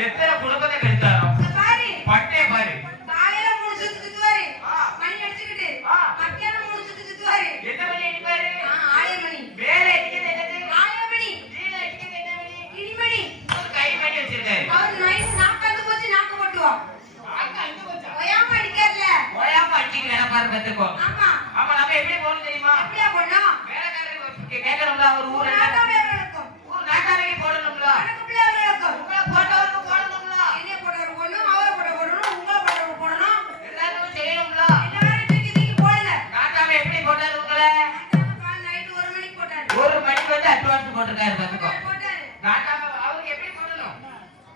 எத்தனை குடும்பத்தை கெடுத்தாரோ பாரு பட்டே பாரு. காலையில 3 சுத்து சுத்துவாரு மணி அடிச்சிட்டு மத்தியானம் 3 சுத்து சுத்துவாரு. என்ன மணி அடிப்பாரு? ஆய மணி. மேல அடிக்கிறது என்னது? ஆய மணி. கீழ அடிக்கிறது என்ன மணி? கிளி மணி. ஒரு கை மணி வச்சிருக்காரு. அவர் நைஸ் நாக்காந்து போச்சு நாக்கு போட்டுவா. நாக்கு அங்க போச்சா? ஓயாம அடிக்கறல. ஓயாம அடிக்கிறேன பாரு பாத்துக்கோ. ஆமா. ஆமா நம்ம எப்படி போறோம் தெரியுமா? எப்படியா போறோம்? வேலைக்காரருக்கு கேட்கணும்ல ஒரு ஊர் என்ன? ஊர் நாட்டாரைக்கு போடணும்ல. எனக்கு பிள்ளைங்க இருக்கும். உங்கள போட்டவருக்கு போடணும்ல. என்ன போடுறது போடணும் அவர போடணும் உங்கள போடுறது போடணும். எல்லாரும் செய்யணும்ல. எல்லாரும் தூக்கி போடல. நாட்டாரை எப்படி போட்டாரு உங்கள? நைட் 1 மணிக்கு போட்டாரு. 1 மணிக்கு வந்து அட்வான்ஸ் போட்டுருக்காரு பாத்துக்கோ. போட்டாரு. நாட்டாரை அவருக்கு எப்படி போடணும்?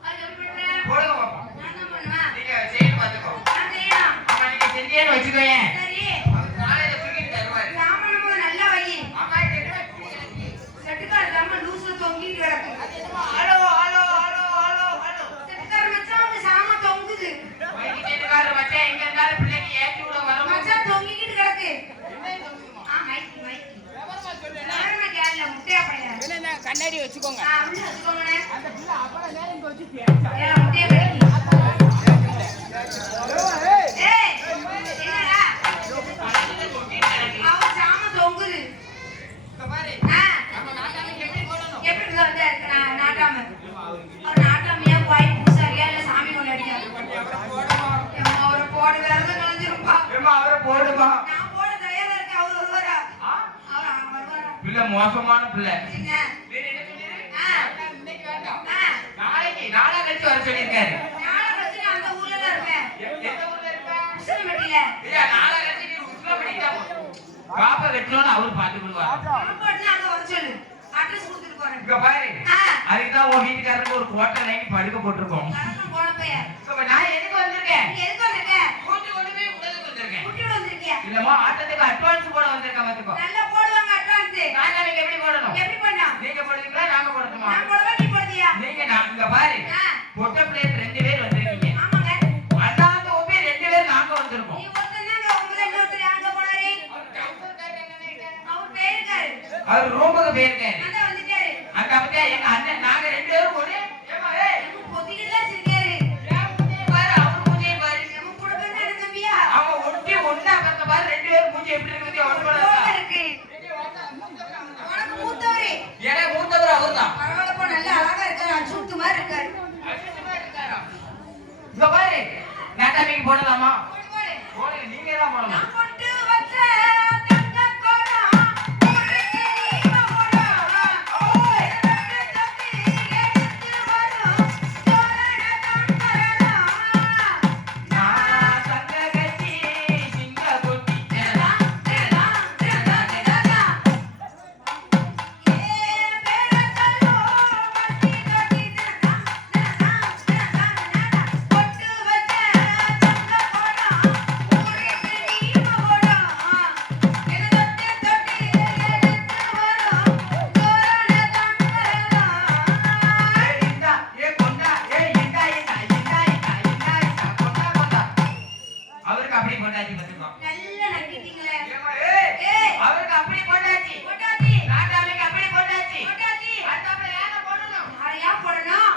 அது எப்படி பண்றேன்? போடுங்க பாப்பா. நான் தான் பண்ணுவேன். நீங்க செய்யணும் பாத்துக்கோ. நான் செய்யணும். ஆமா நீங்க செஞ்சேன்னு வச்சுக்கோயேன். சரி. அவர் காலையில தூக்கிட்டு தருவாரு. சாமான் போய் நல்லா வை. ஆமா இது என்ன? செட்டுக்கார சாமான் லூஸ்ல தொங்கிட்டு கிடக்கு. Hello hello hello hello hello. செட்டுக்கார மச்சான் உங்க சாமான் தொங்குது. மைக்கு கேட்டுக்கார மச்சான் எங்க இருந்தாலும் பிள்ளைக்கு ஏத்தி விட வரும். மச்சான் தொங்கிட்டு கிடக்கு. மைக்கு. நான் கேட்கல முட்டையா பையன். என்ன கண்ணாடி வச்சுக்கோங்க. உள்ள வச்சுக்கோங்கண்ணே. அந்த பிள்ளை அப்பள நேரம் இங்க வச்சு பேசா. ஏன் முட்டையா பையன்? ஏய் என்னடா? அவன் சாமான் தொங்குது. இங்க பாரு. நம்ம நாட்டாருக்கு எப்படி போடணும்? எப்படி வந்து நாட்டாம அவர் நாட்டாமையா போய் பூசாரியா இல்ல சாமி கொண்டாடியா? அவரை போடு விரத கலந்துருப்பா. ஏம்மா அவரை போடுமா. நான் போட தயாரா இருக்கேன். அவர் வருவாரா? அவர் வருவாரா? பிள்ளை மோசமான பிள்ளை. என்ன? வேற என்ன சொல்லிரு? இன்னைக்கு வேண்டாம். ஆ நாளை கழிச்சு வர சொல்லியிருக்காரு. நாளை கழிச்சு நான் அந்த ஊர்ல தான் இருப்பேன். எந்த ஊர்ல இருப்ப? உசிலம்பட்டியில. இல்ல நாளை கழிச்சு நீ உசுல பண்ணிட்டா பாப்பா வெட்டணும்னு அவரு பாத்து விடுவார். பாப்பாட்டு அங்க வர சொல்லு. அட்ரஸ் கொடுத்துட்டு போறேன். இங்க பாரு. அதுதான் உன் வீட்டுக்காரருக்கு ஒரு கோட்டை நைட்டி படுக்க போட்டிருக்கோம். கரணம் போன பையன். இப்ப நான் எதுக்கு வந்திருக்கேன்? நீ எதுக்கு வந்திருக்க? கூட்டி கொண்டு போய் உடலுக்கு வந்திருக்கேன். குட்டியோட வந்திருக்கியா? இல்லம்மா ஆட்டத்துக்கு அட்வான்ஸ் போட வந்திருக்கேன் பாத்துக்கோ. நல்லா போடுவாங்க அட்வான்ஸ். நாங்க நீங்க எப்படி போடணும்? எப்படி பண்ணா? நீங்க போடுவீங்களா நாங்க போடணுமா? நான் போடவா நீ போடுதியா? நீங்க இங்க பாரு. பொட்ட பிள்ளைங்க 2 பேர் வந்திருக்கீங்க. ஆமாங்க. அண்ணாந்து ஒப்பே 2 பேர் நாங்க வந்திருக்கோம். நீ ஒருத்தனங்க உங்கள இன்னொருத்தர் அங்க போனாரு. அவர் பேருக்காரு. அவர் ரூமுக்கு போயிருக்காரு. அதான் வந்துட்டாரு. அங்க பத்தியா எங்க அண்ணன் நாங்க 2 பேரும் ஒரே ஏமா ஏய் நம்ம பொதிக்கிட்டே இருக்காரு. யார் மூஞ்சி பாரு அவர் மூஞ்சி பாரு. நம்ம கூட பிறந்த அண்ணன் தம்பியா? அவன் ஒட்டி ஒண்ணா பத்த பாரு 2 பேரும் மூஞ்சி எப்படி இருக்குது அவனோட போல இருக்கு. உனக்கு மூத்தவரே. எனக்கு மூத்தவர் அவர்தான். பரவாயில்ல போ நல்ல அழகா இருக்காரு. அசுத்து மாதிரி இருக்காரு. இங்க பாரு நாட்டாமிக்கு போடலாமா? போடு. போடுங்க நீங்க தான் போடணும். நான் பொட்டு வச்ச தங்க கோலம் ஒரு தெளிவா போடும். ஓய் தட்டு தட்டி எடுத்து வரும் தோரண தங்கரலாம். நான் சங்க கட்டி சிங்க கொட்டி திரலாம் திரலாம் திரலாம் திரலாம். ஏ பேரக்கல்லோ கட்டி கட்டி திரலாம் திரலாம் திரலாம் திரலாம். பொட்டு வச்ச தங்க கோலம் ஒரு தெளிவா போடும். என்ன தொட்டு தொட்டி எடுத்து வரும் தோரண தங்கரலாம். ஏய் இந்தா ஏ கொண்டா ஏய் இந்தா இந்தா இந்தா இந்தா இந்தா இந்தா கொண்டா கொண்டா அவருக்கு அப்படி கொண்டாச்சி பாத்துக்கோ. நல்லா நக்கிட்டீங்களே. ஏமா ஏய் ஏய் அவருக்கு அப்படி கொண்டாச்சி. போட்டாச்சி நாட்டாமிக்கு அப்படி கொண்டாச்சி. போட்டாச்சி. அந்தாப்புல யாரை போடணும்? யாரையா போடணும்?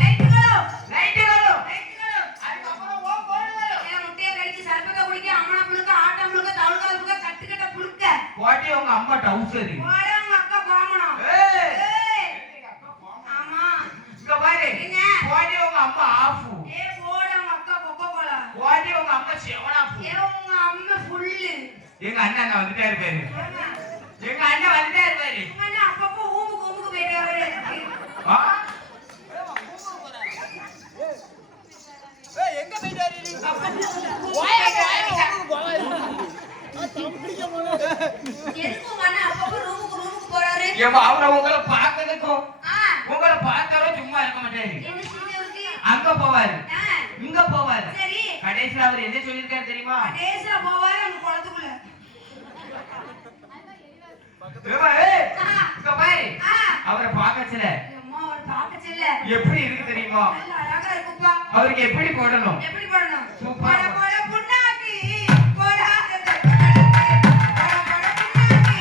ரைட்டுகளோ லைட்டுகளும் ரைட்டுகளோ. அதுக்கப்புறம் ஓ போடுகளும் ஏன் முட்டையை கடிச்சு சர்பத்தை குடிக்க அம்மனை புழுக்க ஆட்டம் புழுக்க தவுள்கா புழுக்க கட்டுக்கட்ட புழுக்க போட்டி உங்க அம்மா டவுசர். போட உங்க அக்கா கோமணம். ஏய் ஏய் ஆமா இங்க பாரு என்ன? போட்டி உங்க அம்மா ஆஃபு. ஏ போட உங்க அக்கா கொக்கோ கோலா. போட்டி உங்க அம்மா செவனாப்பு. ஏ உங்க அம்மா ஃபுல்லு. எங்க அண்ணன் அங்க வந்துட்டே இருப்பாரு. எங்க அண்ணன் வந்துட்டே இருப்பாரு. உங்க அண்ணா அப்பப்போ ஊமுக்கு ஊமுக்கு போயிட்டு வர்றாரு. ஆ? ஏய் எங்க போயிட்டு வரீங்க? வாயா வாயா போவாரு. எதுக்கு உங்க அண்ணா அப்பப்போ ரூமுக்கு போறாரு? ஏம்மா அவரை உங்களை பார்க்கறதுக்கும் ஆ உங்களை பார்த்தாலும் சும்மா இருக்க மாட்டாரு. என்ன செஞ்சவருக்கு? அங்க போவாரு ஆ இங்க போவாரு. சரி கடைசியில அவர் என்ன சொல்லிருக்காரு தெரியுமா? டேஸ்ல போவாரு அந்த குளத்துக்குள்ள. ஏம்மா, ஏய், ஆ இங்க பாரு ஆ அவரை பார்க்கச்சல அம்மா அவர் பார்க்க செல்ல எப்படி இருக்கு தெரியுமா? நல்ல அழகா இருக்குப்பா. அவருக்கு எப்படி போடணும்? எப்படி பண்ணணும்? சூப்பரா. போட போட புண்ணாக்கி போடாத தப்புக்கடக்கு. போட போட புண்ணாக்கி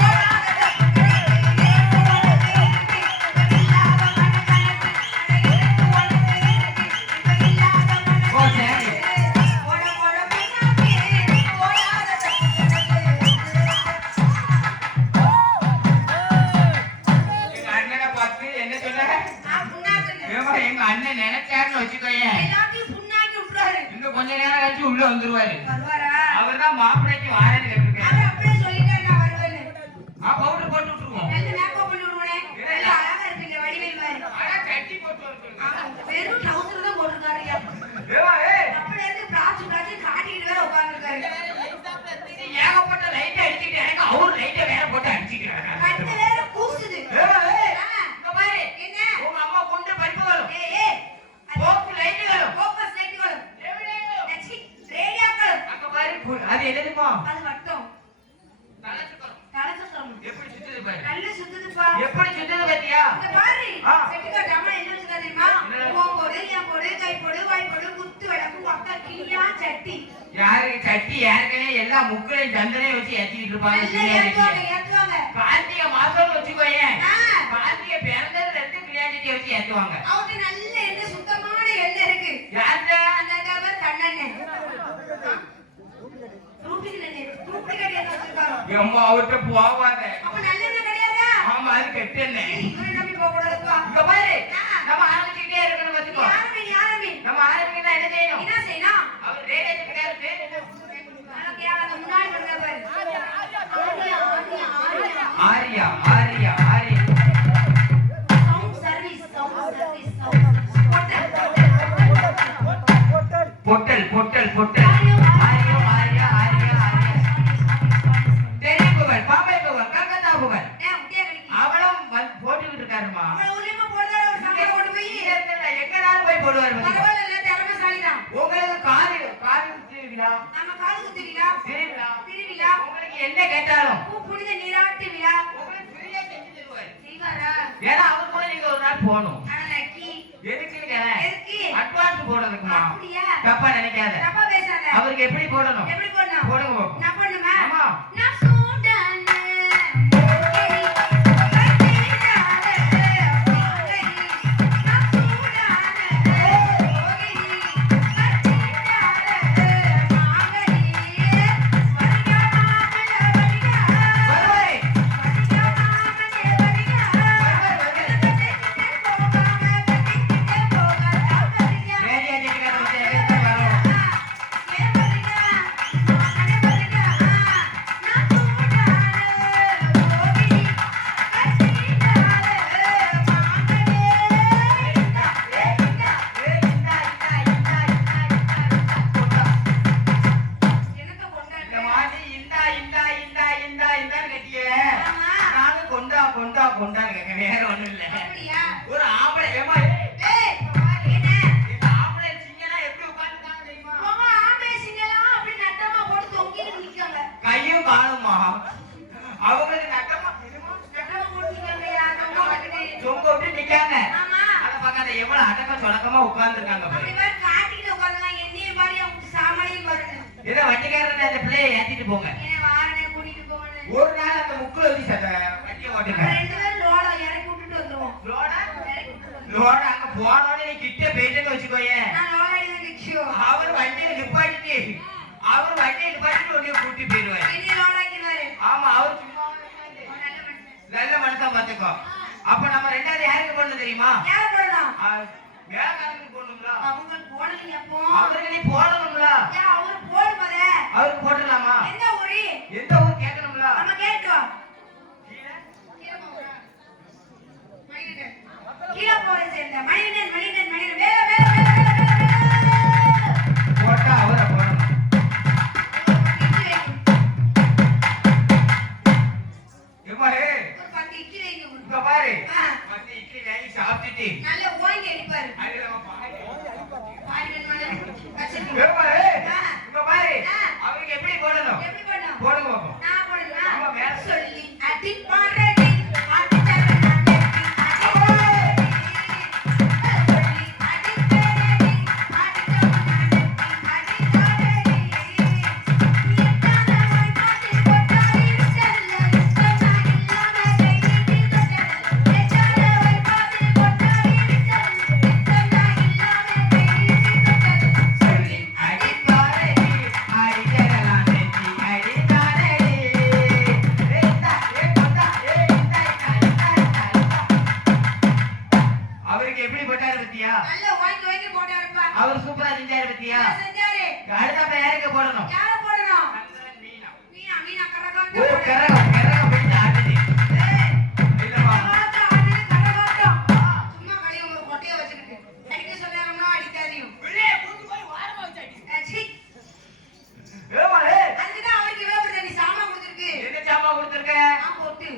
போடாத தப்புக்கடக்கு. போடாத தப்புக்கடக்கு. இல்லாத மனக்கணக்கு நினைச்சாருன்னு வச்சுக்கோயேன், எல்லாத்தையும் புண்ணாக்கி விட்டுருவாரு. இன்னும் கொஞ்ச நேரம் கழிச்சு உள்ள வந்துருவாரு. வருவாரா? அவர்தான் மாப்பிள்ளைக்கு வாரேன்னு கேட்டிருக்காரு. அவர் அப்படியே சொல்லிட்டாரு, நான் வருவேன்னு. பவுடர் போட்டு விட்டுருவோம். நல்ல மேக்கப் பண்ணி விடுவேனே. நல்ல அழகா இருப்பீங்க, வடிவேல் மாதிரி. ஆனா கட்டி போட்டு வர சொல்லுங்க. ஆமா, வெறும் trouser தான் போட்டிருக்காருய்யா. ஏவா, ஏய், அப்படியே இருந்து பிராச்சு காட்டிக்கிட்டு வேற உட்கார்ந்திருக்காரு. ஏகப்பட்ட லைட் அடிச்சுட்டு எனக்கு அவரு லைட்டை வேற போட்டு அடிச்சுக்கிறாங்க. கண்ணு வேற கூசுது. ஏவா, ஏய், ஆ, இங்க பாரு, என்ன? உங்க அம்மா கொண்டு பறிப்புகளும் ஏய், ஏய், போக்கு லைட்டுகளும் focus lightகளும், நச்சி, ரேடியோக்களும். அங்க பாரு, அது என்னதுமா? அது வட்டம். தலைச்சுக்கணும். தலை சுத்தம். எப்படி சுத்துது பாரு, நல்ல சுத்துதுப்பா. எப்படி சுத்துது பாத்தியா? இங்க பாரு. ஆ. செட்டிக்காட்டு அம்மா என்ன வச்சிருக்கா தெரியுமா? என்ன? ஓம் போடு, என் போடு, கை போடு, வாய் போடு, குத்து விளக்கு, ஒக்க கிளியா, சட்டி. யாருக்கு சட்டி ஏற்கனவே எல்லா முக்களையும் சந்தனையும் வச்சு ஏத்திக்கிட்டு இருப்பாங்க. நல்லா பிரியாணி ஏத்துவாங்க, சட்டியை. ஏத்துவாங்க. கார்த்திகை மாசம் வச்சுக்கோயேன், ஆ, கார்த்திகை பிறந்ததுல இருந்து பிரியாணி சட்டியை வச்சு ஏத்துவாங்க. அவர்ட்ட நல்ல எண்ணெய், சுத்தமான எண்ணெய் இருக்கு. யார்கிட்ட? அந்த கவர் கண்ணெண்ணெய். ரூபின் எண்ணெய், டூப்ளிகேட் எண்ணெய் வச்சிருக்காங்க. எம்மா அவர்கிட்ட போவாத. அப்ப நல்லெண்ணெய் கிடையாதா? ஆமா, அது கெட்ட எண்ணெய். இவரை நம்பி போக கூடாதுப்பா. இங்க பாரு, ஆ. நம்ம ஆரம்பிச்சுக்கிட்டே இருக்கணும் நீ பாத்துக்கோ. ஆரம்பி, நீ ஆரம்பி. நம்ம ஆரம்பிக்கணும் என்ன செய்யணும்? என்ன செய்யணும்? அவர் ரேடியேட்டர் கிடையாது. உனக்கு யாராவது முன்னாடி பண்ணுங்க பாரு. Arya, Arya, Arya. Arya, Arya, Arya. Sound service, sound service, sound service. பொட்டல், பொட்டல், பொட்டல். ஆரியா, ஆரியா, ஆரியா, ஆரியா. தெரிய புகழ், பாம்பை புகழ், கல்கத்தா புகழ். ஏன் முட்டியா கடிக்கு? அவளும் போட்டுக்கிட்டு இருக்காருமா. அவளை உள்ளேயுமா போடுறாரு, ஒரு சம்பளம் கொண்டு போய். எங்கனாலும் போய் போடுவாரு பாத்துக்கோ. பரவாயில்ல, திறமைசாலிதான். உங்களுக்கு காது காது விழா, நம்ம காது குத்து விழா, திருவிழா, திருவிழா, உங்களுக்கு என்ன கேட்டாலும் புனித நீராட்டு விழா உங்களுக்கு ஃப்ரீயா செஞ்சு தருவாரு. செய்வாரா? ஏன்னா அவர் கூட நீங்க ஒரு நாள் போகணும். ஆனா லக்கி, எதுக்குங்க? எதுக்கு? அட்வான்ஸ் போடுறதுக்குமா? அப்படியா? தப்பா நினைக்காத. தப்பா பேசாத. அவருக்கு எப்படி போடணும்? எப்படி போடணும்? போடுங்க பாப்போம். நான் போடணுமா? ஆமா. நான் சூடான மோகினி, கட்டிடாத மாங்கனி. நான் சூடான மோகினி, கட்டிடாத மாங்கனி. வரிகா மாமல வரிகா, வருவாரு. வரிகா மாமல வரிகா. கட்டிக்கிட்டே போகாம, கட்டிக்கிட்டே போகாத வரிகா. ரேடியோ ஜெட்டிக்கார வந்து எங்க வரும்? இந்த மாதிரி இந்தா இந்தா இந்தா இந்தா இந்தான்னு கட்டியே. நானும் கொண்டா கொண்டா கொண்டான்னு கேட்க வேற ஒண்ணும் இல்ல. ஒரு ஆம்பளை ஏமா இந்த ஆம்பளை சிங்கனா எப்படி உட்கார்ந்துட்டாங்க தெரியுமா? கையும் காலுமா அவங்களுக்கு நட்டமா தொங்க விட்டு நிக்காங்க. அத பார்க்காத எவ்வளவு அடக்க சொடக்கமா உட்கார்ந்துருக்காங்க பாரு. இதை வண்டிக்காரன் அந்த பிள்ளையை ஏத்திட்டு போங்க. ஒரு நாள் அந்த முக்குல வச்சு வண்டியை ஓட்டுங்க. லோட அங்க போனோட நீ கிட்ட போயிட்டேன்னு வச்சுக்கோயேன், அவர் வண்டியை நிப்பாட்டிட்டு உன்னைய கூட்டி போயிடுவாரு. ஆமா, அவர் சும்மா நல்ல மனுஷன் பாத்துக்கோ. அப்ப நம்ம ரெண்டாவது யாருக்கு போடணும் தெரியுமா? வேலைக்காரனுக்கு போடணுங்களா? அவருக்கு நீ போடணுங்களா? அவருக்கு போட்டுடலாமா? எந்த ஊர் கேட்கணுங்களா? போட்டா அவரை போடணும். ஏம்மா, ஏய், இங்க பாரு, மத்த இட்லி வாங்கி சாப்பிட்டுட்டு நல்ல ஓங்கி அடிப்பாரு. அது நம்ம பாய். பாடிக்கணும் வச்சிருக்கீங்க. ஏம்மா, ஏய், ஆ. இங்க பாரு, ஆ. அவருக்கு எப்படி போடணும்? எப்படி பண்ணணும்? போடுங்க பாப்போம். நான் போடணுமா? ஆமா, மேல. சொல்லி அடி பாடுறடி, அடிச்சவன் நான் வெட்டி, அடி பாடுறடி. சொல்லி அடி பேரடி, அடிச்சவன் நான் வெட்டி, அடி பாடுறடி. நீ எட்டாத வாய் பார்த்து கொட்டாரி விட்டல்ல, இஷ்டம் நான் இல்லாம கை நீட்டி தொட்டல்ல. எட்டாத வாய் பார்த்து கொட்டாரி விட்டல்ல, இஷ்டம் நான் இல்லாம கை நீட்டி தொட்டல்ல. சொல்லி அடி அவருக்கு எப்படி போட்டாரு பத்தியா? நல்ல வாங்கி வாங்கி போட்டாருப்பா. அவர் சூப்பரா செஞ்சாரு பத்தியா? செஞ்சாரு. அடுத்தாப்புல யாருக்கு போடணும்? யார போடணும்? மீனா மீனா ஓ கரகாட்டம். கரகம் போயிட்டு ஆடுது. ஏய் இல்லம்மா. கரகாட்டம் ஆடுது கரகாட்டம். சும்மா கடைய ஒரு கொட்டைய வச்சுக்கிட்டு அடிக்க சொன்னாங்கன்னா அடிக்காதீங்க. உள்ளே கூட்டி போய் வாரமா வச்சு அடி. சீ ஏமா ஏய் அதுதான் அவருக்கு வேப்பட நீ சாமா கொடுத்திருக்கு. என்ன ஜாமா கொடுத்திருக்க? நான் போட்டு.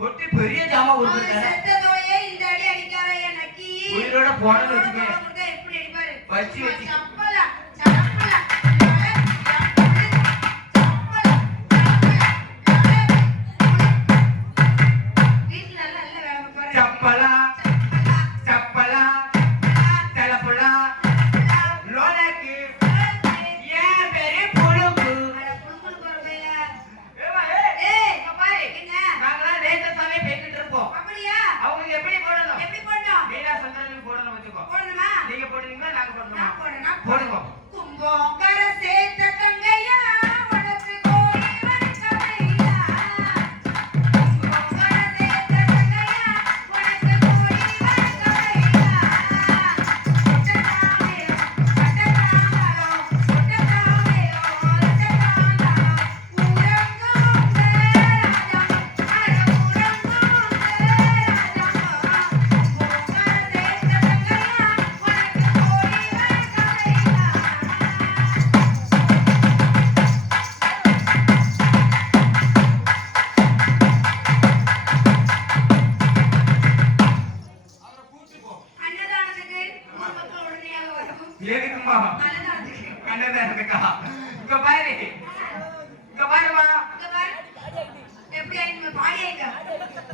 கொட்டி பெரிய ஜாமா அவர் கொடுத்திருக்க. செத்ததோயே இந்த அடி அடிக்காதே நக்கி. உயிரோட போனன்னு வச்சுக்க. கொடுத்தா எப்படி அடிப்பாரு? வச்சு வச்சு. சப்பலா சப்பலா. வீட்ல எல்லாம் நல்ல வேலை பாரு. சப்பலா சப்பலா தலப்புலா லோலக்கு ஏன் பேரு புழுக்கு. அட புழுக்குன்னு போறவையா. ஏமா ஏய் ஏய் இங்க பாரு. என்ன? நாங்கலாம் ரேட்டஸாவே பேசிட்டு இருப்போம். அப்படியா? அவங்களுக்கு எப்படி போடணும்? எப்படி போடணும்? மீனா சந்திரனுக்கு போடணும் வச்சுக்கோ. போடணுமா? நீங்க போடுவீங்களா நாங்க போடணுமா? நான் போடுறேன். போடுங்க. கும்போங்கர சேத்த தங்கையா உனக்கு கோடி வணக்கமையா. கும்போங்கர சேத்த தங்கையா உனக்கு கோடி வணக்கமையா. ஒட்டதாமையோ ஒட்டதாமரோ ஒட்டதாமையோ ஒட்டதாமரோ ஊரங்கோங்க ராஜம் அட ஊரங்கோங்க ராஜம். கும்போங்கர சேத்த தங்கையா உனக்கு கோடி வணக்கமையா. அவரை கூட்டி போ. அன்னதானத்துக்கு ஊர் மக்கள் உடனடியாக வரும். எதுக்குமா? அன்னதானத்துக்கு. அண்ணன் இருக்கா? இங்க பாரு. இங்க பாருமா. இங்க பாரு. எப்படி ஆயிடுச்சு? பாடி ஆயிட்டா?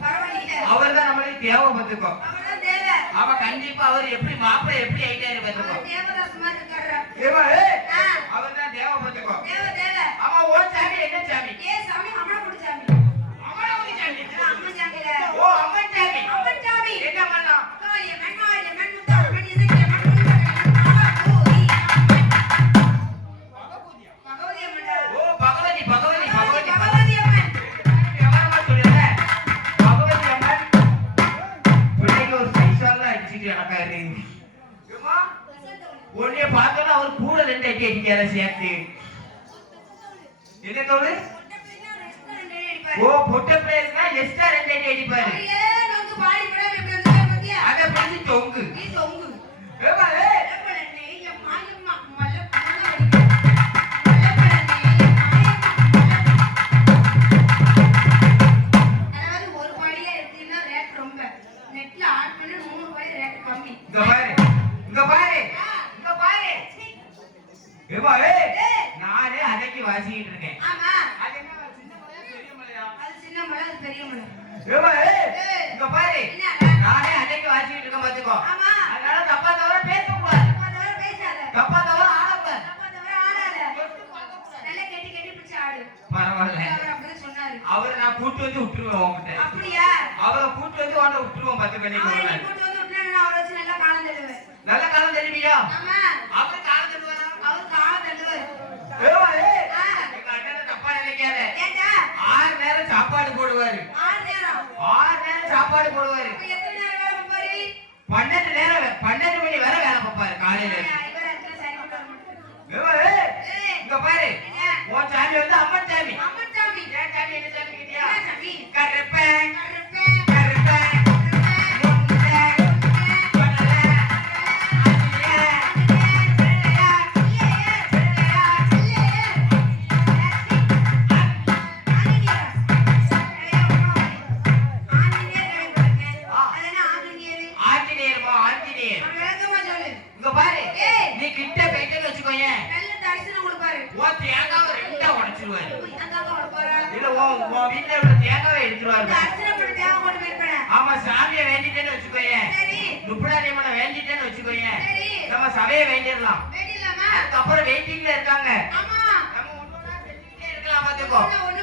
பரவாயில்லையே. அவர்தான் நம்மளுக்கு தேவை பார்த்துக்கோ. அவர்தான் தேவை. அவ கண்டிப்பா அவர் எப்படி மாப்பிள்ளை எப்படி ஆயிட்டாரு பார்த்துக்கோ. அவர் தேவதாஸ் மாதிரி இருக்காரு. ஏமா ஏய் ஆ, அவர்தான் தேவை பார்த்துக்கோ. தேவை தேவை. ஆமா ஓ சாமி என்ன சாமி? ஏ சாமி அம்மனகுடி சாமி. அம்மனகுடி சாமி. அதான் அம்மன் சாமியில. ஓ அம்மன் சாமி. அம்மன் சாமி. என்ன பண்ணலாம்? காளியம்மன், மாரியம்மன், முத்தாரம்மன், இசக்கியம்மன், முனிவரம்மன், மகாபூரி அம்மன். பகவதி அம்மன்டா. ஓ பகவதி பகவதி பகவதி பகவதி அம்மன். விவரமா சொல்லுங்க. பகவதி அம்மன் பிள்ளைக்கு ஒரு சைஸால அடிச்சுட்டு நடக்காரு. ஏமா உன்னைய பார்த்தோன்னா அவர் கூட ரெண்டு அடி அடிக்கார சேர்த்து. என்ன தோழு? ஒட்டப்பிள்ளைனா ரெஸ்டாரண்ட் அடிப்பாரு. ஓ பொட்ட பிள்ளைனா எக்ஸ்ட்ரா ரெண்டு அடி அடிப்பாரு. அவர் ஏன் வந்து பாடி விடாம இப்படி வந்துட்டாரு பாத்தியா? அத பிடிச்சி தொங்கு. நீ தொங்கு. ஏமா ஏய் மல்லப்பழனே, என் மாயம்மா, மல்லப்பழம் அடிக்கும். மல்லப்பழனே, மாயம்மா, அதாவது ஒரு பாடியா எடுத்தீங்கன்னா ரேட் ரொம்ப. நெட்ல ஆட் பண்ணி 3 பாடி ரேட் கம்மி. இங்க பாரு. இங்க பாரு. இங்க பாரு. ஏமா ஏய் நானே அடக்கி வாசிக்கிட்டு இருக்கேன். ஆமா, அது என்ன சின்ன மலையா பெரிய மலையா? அது சின்ன மலை, அது பெரிய மலை. ஏமா ஏய் இங்க பாரு. என்ன? நானே அடக்கி வாசிக்கிட்டு இருக்கேன் பாத்துக்கோ. ஆமா. அதனால தப்பா தவிர பேசக்கூடாது. தப்பா தவிர பேசாத. தப்பா தவிர ஆடக்கூடாது. தப்பா தவிர ஆடாத. நல்லா கெட்டி கெட்டி பிடிச்சு ஆடு. பரவாயில்ல. அவர் அப்படிதான் சொன்னாரு. அவரை நான் கூட்டு வந்து விட்டுருவேன் உன்கிட்ட. அப்படியா? அவரை கூட்டு வந்து உன்னை விட்டுருவோம் பத்து அவரை கண்ணிக்கு. நீ கூட்டு வந்து விட்டுனா நான் அவரை வச்சு நல்லா காலம் தள்ளுவேன். நல்ல காலம் தெரியுமியா? ஆமா, அவரு காலம் தருவாரா? அவர் காலம் தள்ளுவார். ஏமா ஏய் ஆ, எங்க அண்ணனை தப்பா நினைக்காத. ஏண்டா 6 நேரம் சாப்பாடு போடுவாரு. 6 நேரம். 6 நேரம் சாப்பாடு போடுவாரு. இப்ப எத்தனை நேரம் வேலை பார்ப்பாரு? 12 நேரம் 12 மணி வரை வேலை பார்ப்பாரு காலையில. இவர் எத்தனை சரி பண்ண மாட்டாரு. ஏமா ஏய் ஏய், இங்க பாரு. என்ன? உன் சாமி வந்து அம்மன் சாமி. அம்மன் சாமி. ஏன் சாமி என்ன சாமி கேட்டியா? என்ன சாமி? கருப்பன் கருப்பன், கருப்பன் கருப்பன், முண்டை கருப்பன், கொடலை ஆஞ்சநேயர், பிள்ளையார், பிள்ளையார், பிள்ளையார், பிள்ளையார். ஆஞ்சநேயர். ஆஞ்சநேயர் கிடையாது. அது என்ன ஆஞ்சநேயர்? ஆஞ்சநேயர்மா ஆஞ்சநேயர். அவர் விளக்கமா சொல்லு. இங்க பாரு. ஏய், நீ கிட்ட போயிட்டேன்னு வச்சுக்கோயேன். நல்ல தரிசனம் கொடுப்பாரு. உன் தேங்காவை 2ஆ உடைச்சிருவாரு. அந்தாங்க கொடுப்பாரா? இல்ல உன் வீட்டுல உள்ள தேங்காவை எடுத்துருவாரு. தரிசனப்பட்டு தேவை கொண்டு போயிருப்பேன். ஆமா சாமியை வேண்டிட்டேன்னு வச்சுக்கோயேன். சரி, முப்படாரியம்மனை வேண்டிட்டேன்னு வச்சுக்கோயேன். சரி. நம்ம சபையை வேண்டிடலாம். வேண்டிடலாமா? அதுக்கப்புறம் வெயிட்டிங்ல இருக்காங்க. ஆமா. நம்ம ஒன்னொன்னா செஞ்சுக்கிட்டே இருக்கலாம் பாத்துக்கோ. ஒண்ணு